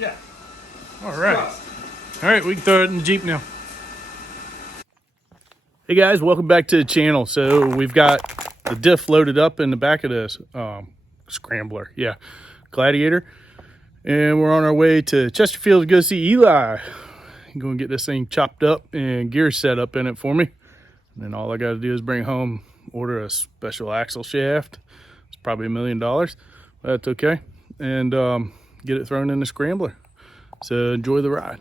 Yeah. All right. All right, we can throw it in the Jeep now. Hey guys, welcome back to the channel. So we've got the diff loaded up in the back of this scrambler. Yeah, Gladiator. And we're on our way to Chesterfield to go see Eli. I'm going to get this thing chopped up and gear set up in it for me. And then all I got to do is bring home, order a special axle shaft. It's probably $1 million, but that's okay. And get it thrown in the scrambler. So enjoy the ride.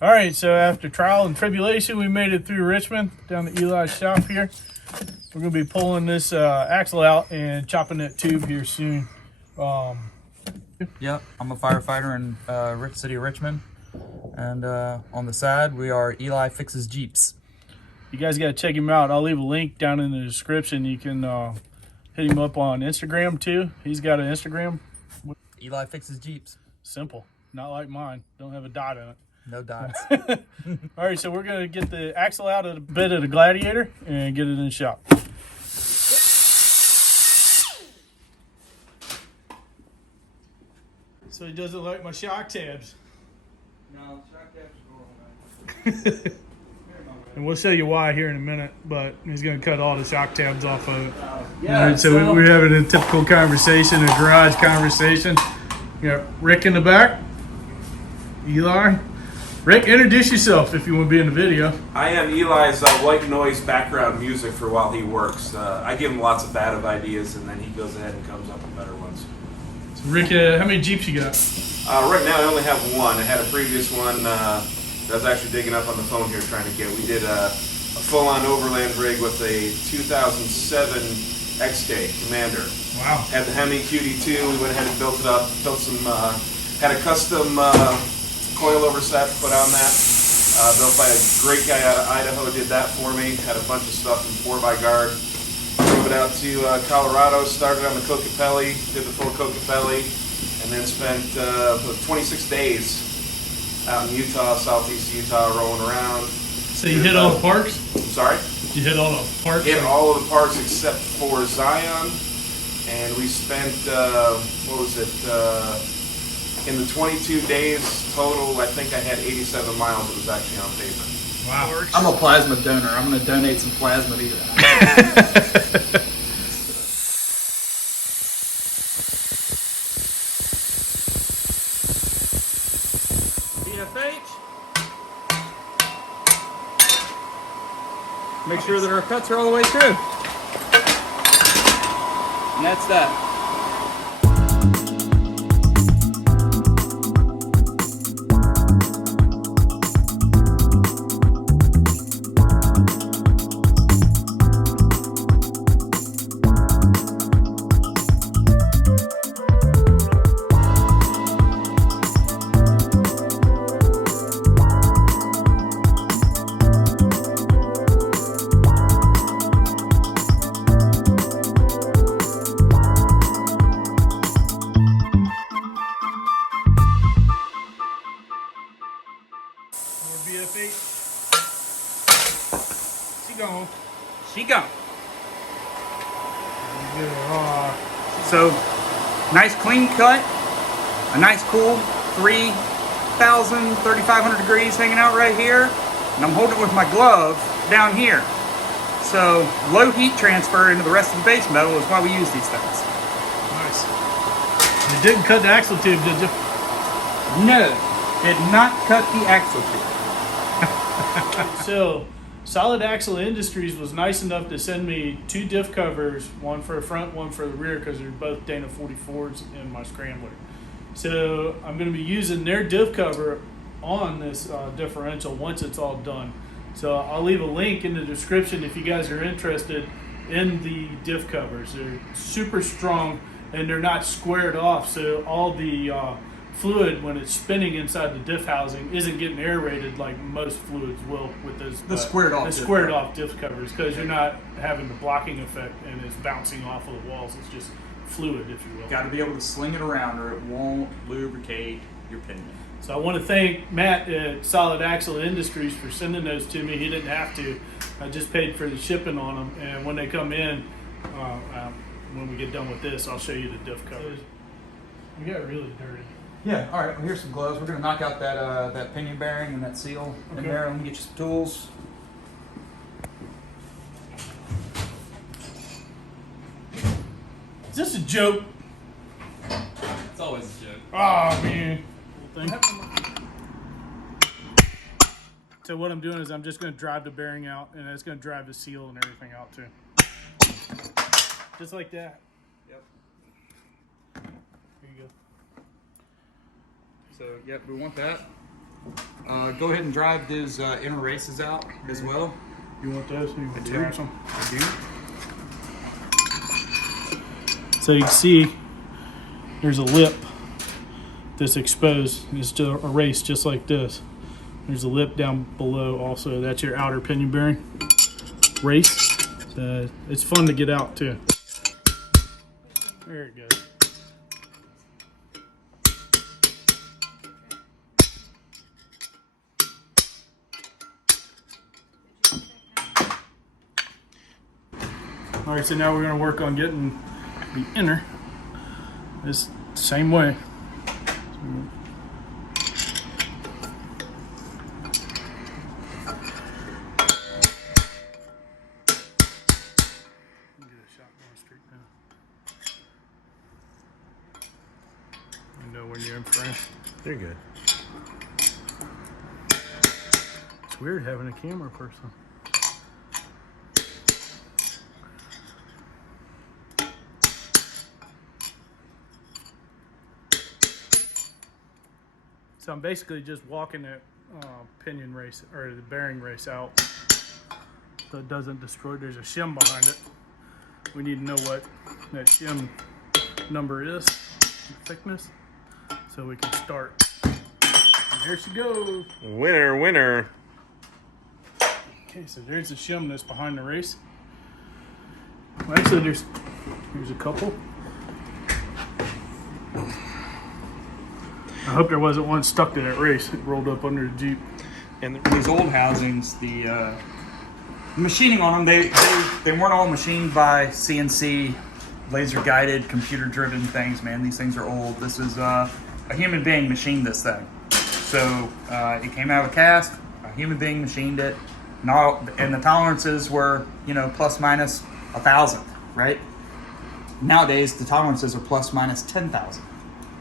All right, so after trial and tribulation, we made it through Richmond, down to Eli's shop here. We're going to be pulling this axle out and chopping that tube here soon. Yeah, I'm a firefighter in City of Richmond. And on the side, we are Eli Fixes Jeeps. You guys got to check him out. I'll leave a link down in the description. You can hit him up on Instagram, too. He's got an Instagram. Eli Fixes Jeeps. Simple. Not like mine. Don't have a dot in it. No dots. All right, so we're going to get the axle out of the bed of the Gladiator and get it in the shop. So he doesn't like my shock tabs. No, shock tabs are normal. And we'll show you why here in a minute, but he's going to cut all the shock tabs off of it. Yeah, all right, so we're having a typical conversation, a garage conversation. You got Rick in the back, Eli. Rick, introduce yourself if you want to be in the video. I am Eli's white noise background music for while he works. I give him lots of bad ideas, and then he goes ahead and comes up with better ones. So Rick, how many Jeeps you got? Right now I only have one. I had a previous one that I was actually digging up on the phone here trying to get. We did a full-on overland rig with a 2007 XK Commander. Wow. Had the Hemi QD2. We went ahead and built it up. Built some, had a custom coilover set put on that. Built by a great guy out of Idaho. Did that for me. Had a bunch of stuff in 4x-guard. Drove it out to Colorado. Started on the Cocopelli. Did the full Cocopelli. And then spent 26 days out in Utah, southeast Utah, rolling around. So you hit all the parks? Sorry? You hit all the parks? Hit all of the parks except for Zion. And we spent, what was it, in the 22 days total, I think I had 87 miles that was actually on pavement. Wow. I'm a plasma donor. I'm going to donate some plasma to you. Make sure that our cuts are all the way through. And that's that. gone. She gone. So, nice clean cut. A nice cool 3,500 degrees hanging out right here. And I'm holding it with my glove down here. So, low heat transfer into the rest of the base metal is why we use these things. Nice. You didn't cut the axle tube, did you? No, did not cut the axle tube. So, Solid Axle Industries was nice enough to send me 2 diff covers, one for the front, one for the rear, because they're both Dana 44s in my Scrambler. So I'm going to be using their diff cover on this differential once it's all done. So I'll leave a link in the description if you guys are interested in the diff covers. They're super strong and they're not squared off, so all the fluid when it's spinning inside the diff housing isn't getting aerated like most fluids will with those squared off diff covers, because you're not having the blocking effect and it's bouncing off of the walls. It's just fluid, if you will. Got to be able to sling it around or it won't lubricate your pinion. So I want to thank Matt at Solid Axle Industries for sending those to me. He didn't have to. I just paid for the shipping on them, and when they come in, when we get done with this, I'll show you the diff covers. We got really dirty. Yeah, all right, well, here's some gloves. We're going to knock out that that pinion bearing and that seal in Okay. there. Let me get you some tools. Is this a joke? It's always a joke. Oh, man. So what I'm doing is I'm just going to drive the bearing out, and it's going to drive the seal and everything out too. Just like that. Yep. Here you go. So, yep, we want that. Go ahead and drive those inner races out as well. You want those? You want to do. trash them? I do. So you can see there's a lip that's exposed. It's just erased just like this. There's a lip down below also. That's your outer pinion bearing race. So it's fun to get out too. There it goes. All right, so now we're going to work on getting the inner this same way. Get a shot going straight down. You know when you're in frame. They're good. It's weird having a camera person. So I'm basically just walking that pinion race or the bearing race out so it doesn't destroy. There's a shim behind it. We need to know what that shim number is, the thickness, so we can start. And there she goes. Winner, winner. Okay, so there's the shim that's behind the race. Well, actually, there's a couple. I hope there wasn't one stuck to that race. It rolled up under the Jeep. And these old housings, the machining on them, they weren't all machined by CNC, laser guided, computer driven things, man. These things are old. This is a human being machined this thing. So it came out of a cast, a human being machined it, and the tolerances were, plus minus 1,000, right? Nowadays, the tolerances are plus minus 10,000.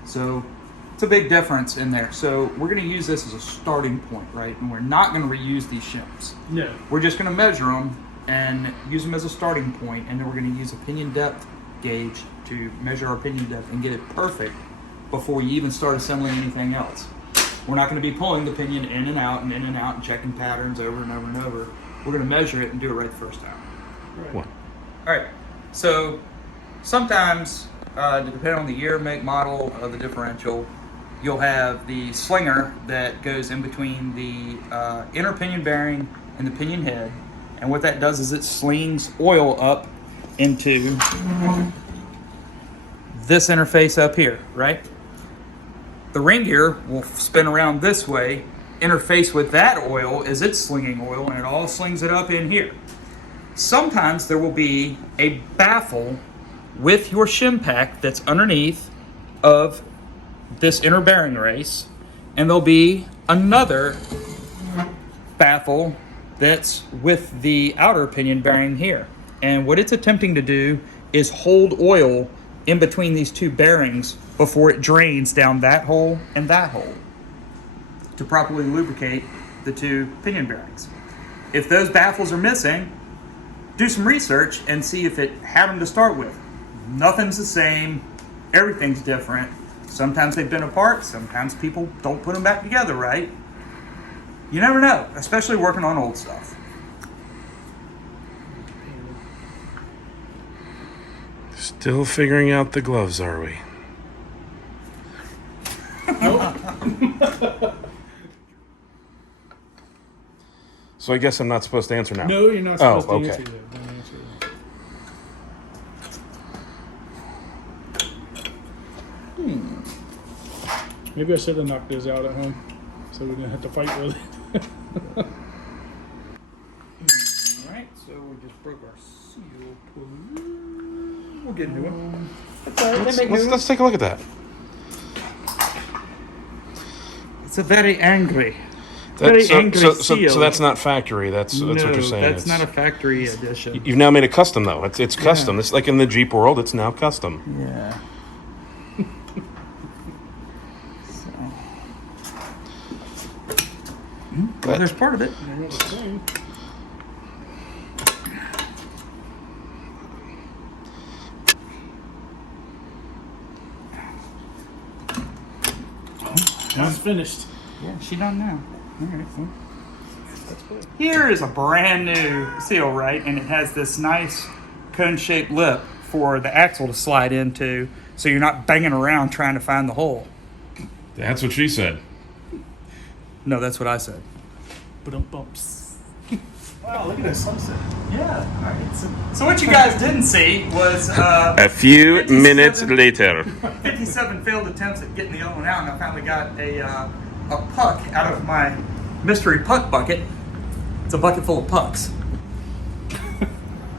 So it's a big difference in there. So we're going to use this as a starting point, right? And we're not going to reuse these shims. No. We're just going to measure them and use them as a starting point, and then we're going to use a pinion depth gauge to measure our pinion depth and get it perfect before we even start assembling anything else. We're not going to be pulling the pinion in and out and checking patterns over and over and over. We're going to measure it and do it right the first time. Right. What? All right. So sometimes, depending on the year, make, model of the differential, you'll have the slinger that goes in between the inner pinion bearing and the pinion head. And what that does is it slings oil up into this interface up here, right? The ring gear will spin around this way, interface with that oil as it's slinging oil, and it all slings it up in here. sometimes there will be a baffle with your shim pack that's underneath of this inner bearing race, and there'll be another baffle that's with the outer pinion bearing here. And what it's attempting to do is hold oil in between these two bearings before it drains down that hole and that hole to properly lubricate the two pinion bearings. If those baffles are missing, do some research and see if it had them to start with. Nothing's the same, everything's different. Sometimes they've been apart, sometimes people don't put them back together right. You never know, especially working on old stuff. Still figuring out the gloves, are we? So I guess I'm not supposed to answer now. No, you're not supposed Oh, to okay. answer that. Don't answer that. Maybe I should have knocked those out at home so we didn't have to fight with it. Alright, so we just broke our seal pulley. We'll get new one. Let's take a look at that. It's a very angry. Very angry seal. So that's not factory. That's what you're saying. That's not a factory edition. You've now made it custom, though. It's custom. It's like in the Jeep world. It's now custom. Yeah. So. Well, there's part of it. Mine's finished. Yeah, she done now. All right, well. Here is a brand new seal, right? And it has this nice cone-shaped lip for the axle to slide into, so you're not banging around trying to find the hole. That's what she said. No, that's what I said. Bumps. Wow, look at that sunset. Yeah. All right. So what you guys didn't see was A few 57 minutes later. 57 failed attempts at getting the other one out, and I finally got a puck out of my mystery puck bucket. It's a bucket full of pucks.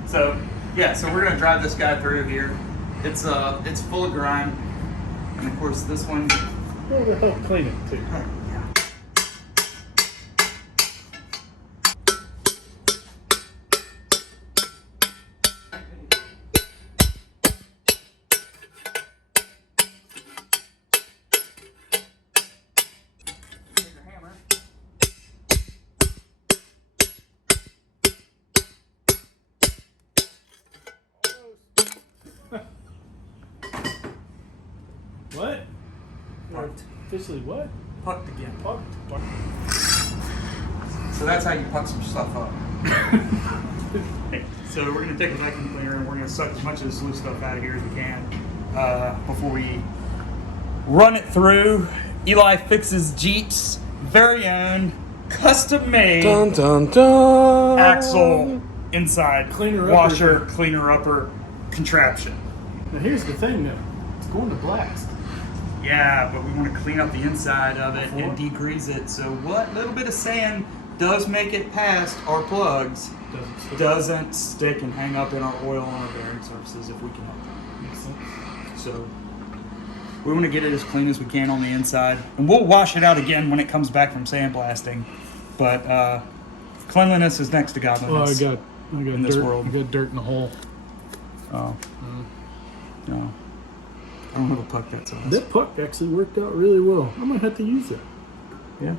So yeah, so we're gonna drive this guy through here. It's full of grime, and of course this one. We'll help clean it too. What? Pucked. Officially what? Pucked again. Pucked. So that's how you puck some stuff up. Okay, so we're going to take a vacuum cleaner and we're going to suck as much of this loose stuff out of here as we can before we run it through Eli Fixes Jeep's very own custom-made Dun dun dun. axle inside Cleaner-upper. washer, cleaner-upper contraption. Now here's the thing though. It's going to blast. Yeah, but we want to clean up the inside of it Before? and degrease it. So what little bit of sand does make it past our plugs doesn't stick and hang up in our oil on our bearing surfaces if we can help it. Makes sense. So we want to get it as clean as we can on the inside, and we'll wash it out again when it comes back from sandblasting. But cleanliness is next to Well, godliness. I got in this dirt. world. I got dirt in the hole. Oh. No. I don't have a puck that size. That puck actually worked out really well. I'm gonna have to use it. Yeah.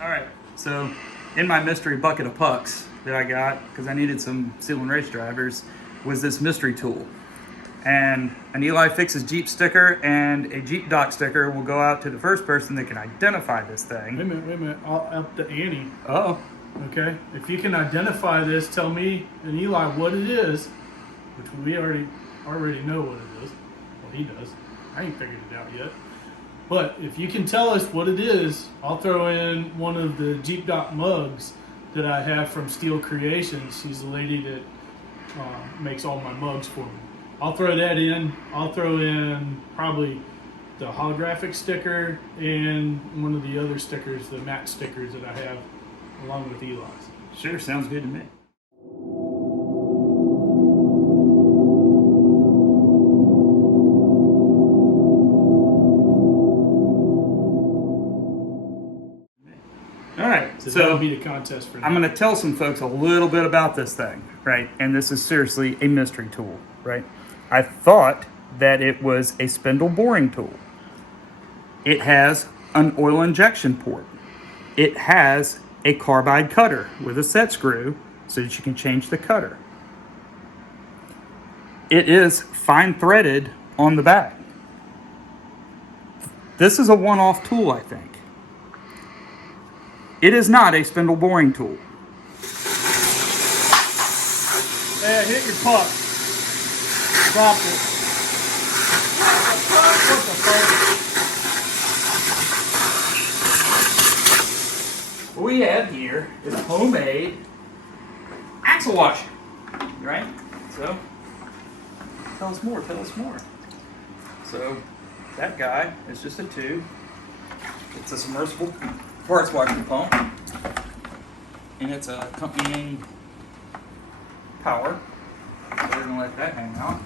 All right. So, in my mystery bucket of pucks that I got, because I needed some seal and race drivers, was this mystery tool. And an Eli Fixes Jeep sticker and a Jeep Dock sticker will go out to the first person that can identify this thing. Wait a minute. I'll up the ante. Oh. Okay. If you can identify this, tell me and Eli what it is, which we already know what it is. Well, he does. I ain't figured it out yet. But if you can tell us what it is, I'll throw in one of the Jeep Dock mugs that I have from Steel Creations. She's the lady that makes all my mugs for me. I'll throw that in. I'll throw in probably the holographic sticker and one of the other stickers, the matte stickers that I have, along with Eli's. Sure, sounds good to me. So, So, that'll be the contest for that. I'm going to tell some folks a little bit about this thing, right? And this is seriously a mystery tool, right? I thought that it was a spindle boring tool. It has an oil injection port. It has a carbide cutter with a set screw so that you can change the cutter. It is fine threaded on the back. This is a one-off tool, I think. It is not a spindle boring tool. Yeah, hit your puck. Drop it. What the fuck? What we have here is a homemade axle washer, right? So, tell us more. So, that guy is just a tube. It's a submersible parts washing pump, and it's a accompanying power. So we're gonna let that hang out.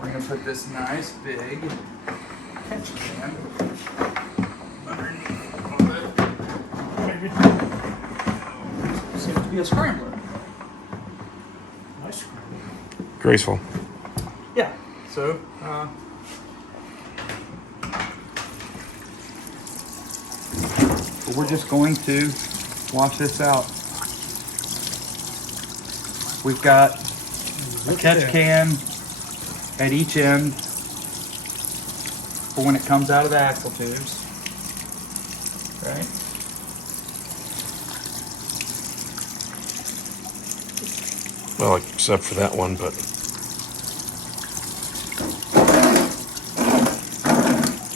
We're gonna put this nice big catch can underneath of it. Seems to be a scrambler. Nice scramble. Graceful. Yeah. So. We're just going to wash this out. We've got a catch can at each end for when it comes out of the axle tubes. Right? Well, except for that one, but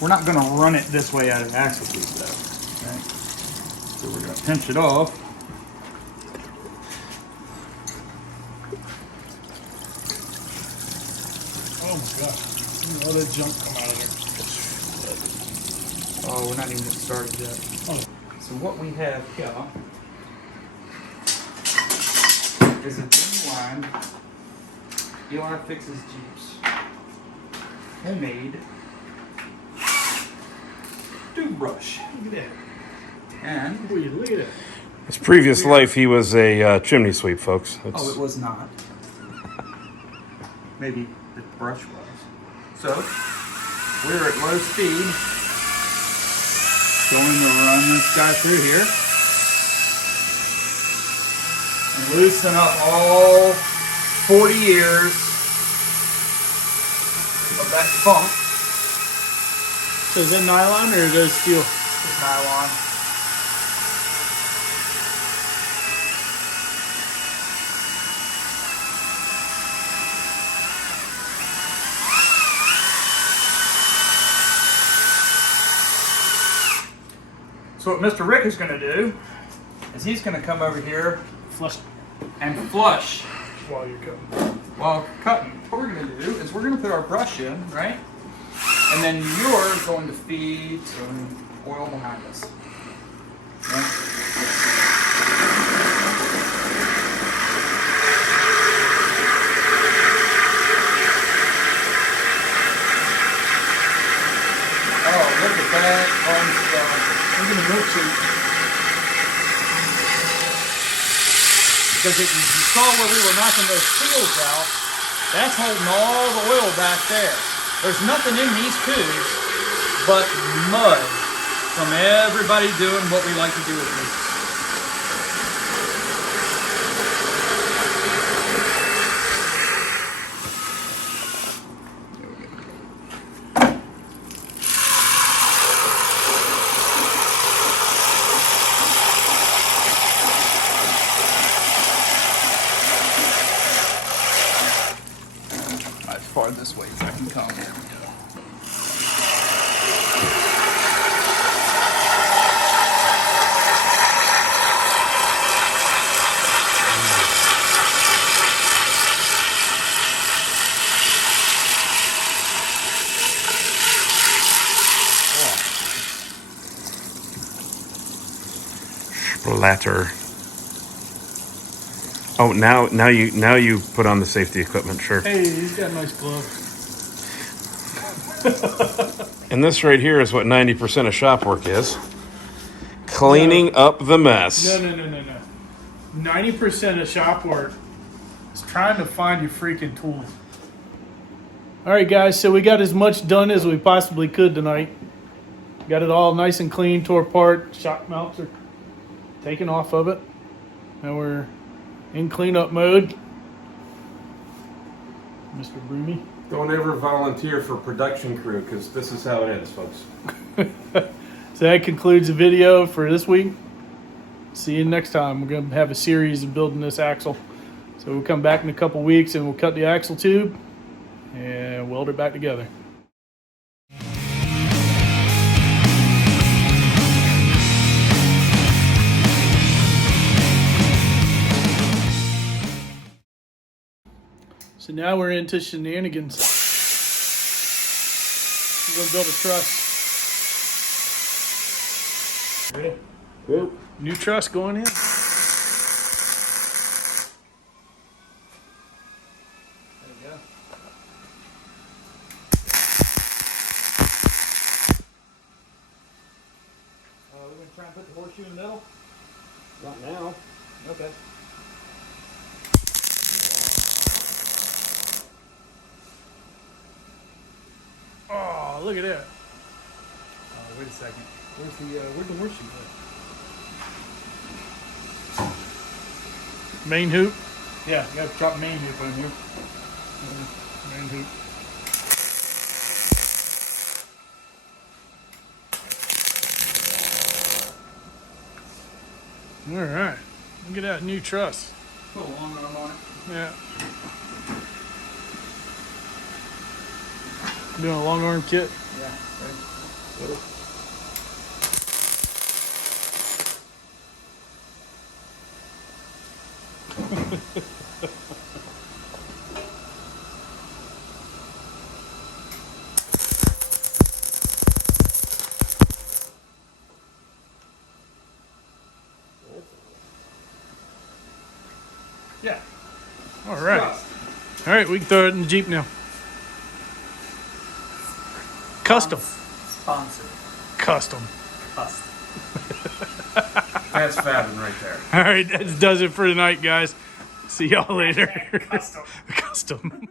We're not going to run it this way out of the axle tubes though. Right? So we're going to pinch it off. Oh my gosh. All that junk come out of there. Oh, we're not even getting started yet. Oh. So what we have here is a genuine Eli Fixes Jeeps homemade toothbrush. Look at that. And Boy, look at that. his previous life, he was a chimney sweep, folks. That's, oh, it was not. Maybe the brush was. So we're at low speed. Going to run this guy through here and loosen up all 40 years of that funk. So is that nylon or is that steel? It's nylon. So what Mr. Rick is going to do is he's going to come over here Flush and flush while you're cutting. while cutting. What we're going to do is we're going to put our brush in, right? And then you're going to feed some oil behind us. Right? Oh, look at that fun stuff. Look at the milkshake. Because if you saw where we were knocking those seals out, that's holding all the oil back there. There's nothing in these tubes but mud from everybody doing what we like to do with these. As far this way as I can come. There we go. splatter. Oh, now you put on the safety equipment, sure. Hey, he's got a nice glove. And this right here is what 90% of shop work is. Cleaning up the mess. No. 90% of shop work is trying to find your freaking tools. All right, guys, so we got as much done as we possibly could tonight. Got it all nice and clean, tore apart. Shock mounts are taken off of it. Now we're in cleanup mode. Mr. Broomy. Don't ever volunteer for production crew, because this is how it ends, folks. So that concludes the video for this week. See you next time. We're going to have a series of building this axle. So we'll come back in a couple weeks and we'll cut the axle tube and weld it back together. So now we're into shenanigans. We're going to build a truss. Ready? Yep. New truss going in. There we go. We're going to try and put the horseshoe in the middle? Not now. Okay. Oh, look at that. Oh, wait a second. Where'd the horseshoe go? Main hoop? Yeah, you got to drop main hoop on here. Main hoop. All right. Look at that new truss. Put a long arm on it. Yeah. Doing a long arm kit. Yeah, ready? Yeah. All right. All right, we can throw it in the Jeep now. Custom. Sponsored. Custom. Custom. That's fabbing right there. All right, that does it for tonight, guys. See y'all later. Custom. Custom.